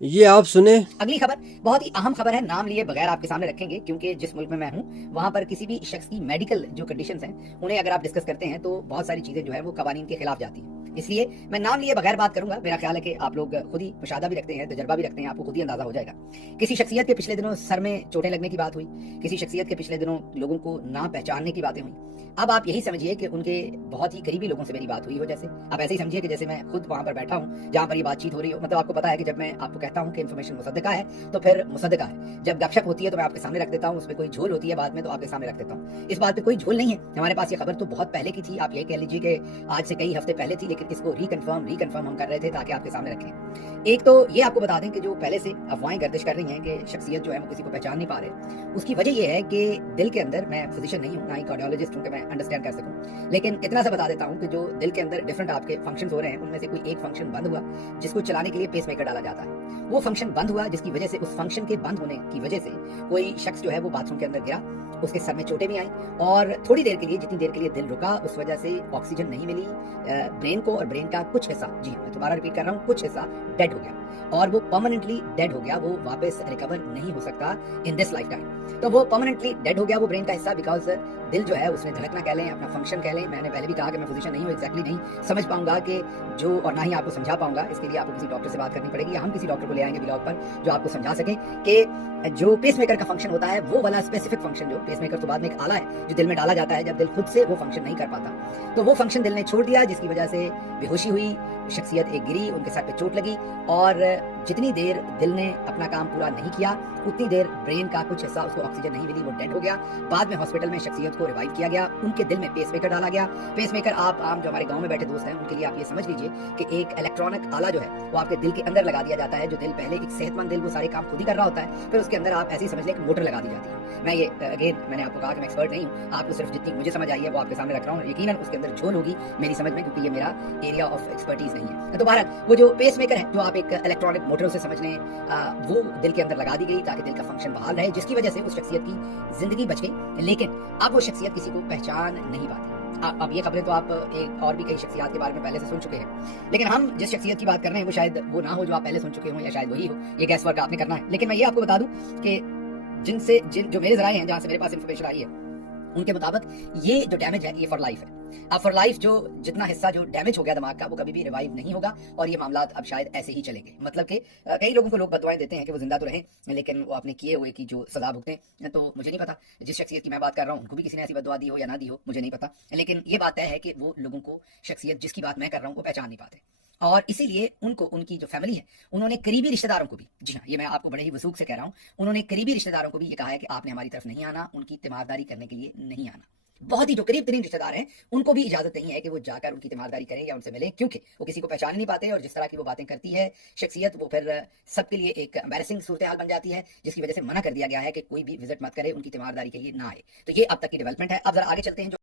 ये आप सुने। अगली खबर बहुत ही अहम खबर है, नाम लिए बगैर आपके सामने रखेंगे क्योंकि जिस मुल्क में मैं हूँ वहां पर किसी भी शख्स की मेडिकल जो कंडीशंस हैं उन्हें अगर आप डिस्कस करते हैं तो बहुत सारी चीजें जो है वो कवानीन के खिलाफ जाती हैं। इसलिए मैं नाम लिए बगैर बात करूंगा। मेरा ख्याल है कि आप लोग खुद ही मुशाहदा भी रखते हैं, तजर्बा भी रखते हैं, आपको खुद ही अंदाजा हो जाएगा। किसी शख्सियत के पिछले दिनों सर में चोटें लगने की बात हुई, किसी शख्सियत के पिछले दिनों लोगों को ना पहचानने की बातें हुई। अब आप यही समझिए कि उनके बहुत ही करीबी लोगों से मेरी बात हुई हो, जैसे आप ऐसे ही समझिए कि जैसे मैं खुद वहां पर बैठा हूँ जहां पर ये बातचीत हो रही हो। मतलब आपको पता है कि जब मैं आपको कहता हूँ कि इन्फॉर्मेशन मुसद्दका है तो फिर मुसद्दका है, जब गपशप होती है तो मैं आपके सामने रख देता हूँ, उसमें कोई झोल होती है बाद में तो आपके सामने रख देता हूँ। इस बात पे कोई झोल नहीं है, हमारे पास ये खबर तो बहुत पहले की थी। आप ये कह लीजिए कि आज से कई हफ्ते पहले थी, लेकिन इसको रिकन्फर्म हम कर रहे थे ताकि आपके सामने रखें। एक तो ये आपको बता दें कि जो पहले से अफवाहें गर्दिश कर रही हैं कि शख्सियत जो है वो किसी को पहचान नहीं पा रहे, उसकी वजह यह है कि दिल के अंदर, मैं फिजिशियन नहीं हूँ ना ही कार्डियोलॉजिस्ट हूँ कि मैं अंडरस्टैंड कर सकूँ, लेकिन इतना सा बता देता हूँ कि जो दिल के अंदर डिफरेंट आपके फंक्शंस हो रहे हैं उनमें से कोई एक फंक्शन बंद हुआ जिसको चलाने के लिए पेसमेकर डाला जाता है। वो फंक्शन बंद हुआ जिसकी वजह से, उस फंक्शन के बंद होने की वजह से कोई शख्स जो है वो बाथरूम के अंदर गिरा, उसके सर में चोटें भी आई और थोड़ी देर के लिए, जितनी देर के लिए दिल रुका, उस वजह से ऑक्सीजन नहीं मिली ब्रेन को, और ब्रेन का कुछ हिस्सा, जी हाँ मैं दोबारा रिपीट कर रहा हूँ, कुछ हिस्सा डेड हो गया और वो परमानेंटली डेड हो गया। वो वापस रिकवर नहीं हो सकता इन दिस लाइफ टाइम। तो वो परमानेंटली डेड हो गया वो ब्रेन का हिस्सा, बिकॉज दिल जो है उसने धड़कना कह लें, अपना फंक्शन कह लें। मैंने पहले भी कहा कि मैं फिजिशियन नहीं हूँ, एग्जैक्टली नहीं समझ पाऊंगा कि जो, और ना ही आपको समझा पाऊंगा। इसके लिए आपको किसी डॉक्टर से बात करनी पड़ेगी या हम किसी डॉक्टर को ले आएंगे ब्लॉग पर जो आपको समझा सके कि जो पेसमेकर का फंक्शन होता है वो वाला स्पेसिफिक फंक्शन, जो पेसमेकर तो बाद में एक आला है जो दिल में डाला जाता है जब दिल खुद से वो फंक्शन नहीं कर पाता, तो वो फंक्शन दिल ने छोड़ दिया जिसकी वजह से बेहोशी हुई, शख्सियत एक गिरी, उनके सर पे चोट लगी और जितनी देर दिल ने अपना काम पूरा नहीं किया उतनी देर ब्रेन का कुछ हिस्सा, उसको ऑक्सीजन नहीं मिली, वो डेड हो गया। बाद में हॉस्पिटल में शख्सियत को रिवाइव किया गया, उनके दिल में पेसमेकर डाला गया। पेसमेकर आप आम जो हमारे गांव में बैठे दोस्त हैं उनके लिए आप ये समझ लीजिए कि एक इलेक्ट्रॉनिक आला जो है वो आपके दिल के अंदर लगा दिया जाता है। जो दिल पहले एक सेहतमंद दिल वो सारे काम खुद ही कर रहा होता है, फिर उसके अंदर आप ऐसे ही समझ लें एक मोटर लगा दी जाती है। मैं ये अगेन मैंने आपको कहा कि मैं एक्सपर्ट नहीं हूँ, आपको सिर्फ जितनी मुझे समझ आई है वो आपके सामने रख रहा हूँ। यकीनन उसके अंदर झोल होगी मेरी समझ में, क्योंकि ये मेरा एरिया ऑफ एक्सपर्टीज नहीं है। तो बहरहाल वो जो पेसमेकर है जो आप एक इलेक्ट्रॉनिक मोटर से समझ लें, वो दिल के अंदर लगा दी गई ताकि दिल का फंक्शन बहाल रहे, जिसकी वजह से उस शख्सियत की जिंदगी बच गई। लेकिन अब वो शख्सियत किसी को पहचान नहीं पाती। अब ये खबरें तो आप एक और भी कई शख्सियत के बारे में पहले से सुन चुके हैं, लेकिन हम जिस शख्सियत की बात कर रहे हैं वो शायद वो ना हो जो आप पहले सुन चुके हो, या शायद वही हो। ये गैस वर्क आपने करना है। लेकिन मैं ये आपको बता दूं कि जिन जो मेरे जराए हैं, जहां से मेरे पास इंफॉर्मेशन आई है, उनके मुताबिक ये जो डैमेज है ये फॉर लाइफ है। अब फॉर लाइफ जो जितना हिस्सा जो डैमेज हो गया दिमाग का वो कभी भी रिवाइव नहीं होगा और ये मामला अब शायद ऐसे ही चलेंगे। मतलब कि कई लोगों को लोग बददुआएं देते हैं कि वो जिंदा तो रहें लेकिन वो अपने किए हुए की जो सजा भुगतें। तो मुझे नहीं पता जिस शख्सियत की मैं बात कर रहा हूँ उनको भी किसी ने ऐसी बददुआ दी हो या ना दी हो, मुझे नहीं पता। लेकिन ये बात तय है कि वो लोगों को, शख्सियत जिसकी बात मैं कर रहा हूँ, वो पहचान नहीं पाते और इसीलिए उनको, उनकी जो फैमिली है, उन्होंने करीबी रिश्तेदारों को भी, जी हाँ ये मैं आपको बड़े ही वसूख से कह रहा हूँ, उन्होंने करीबी रिश्तेदारों को भी ये कहा है कि आपने हमारी तरफ नहीं आना, उनकी तीमारदारी करने के लिए नहीं आना। बहुत ही जो करीब तरीन रिश्तेदार हैं उनको भी इजाजत नहीं है कि वो जाकर उनकी तीमारदारी करें या उनसे मिलें, क्योंकि वो किसी को पहचान नहीं पाते और जिस तरह की वो बातें करती है शख्सियत, वो फिर सबके लिए एक एम्बैरेसिंग सूरत हाल बन जाती है, जिसकी वजह से मना कर दिया गया है कि कोई भी विजिट मत करे, उनकी तीमारदारी के लिए ना आए। तो ये अब तक की डेवलपमेंट है। अब जरा आगे चलते हैं। जो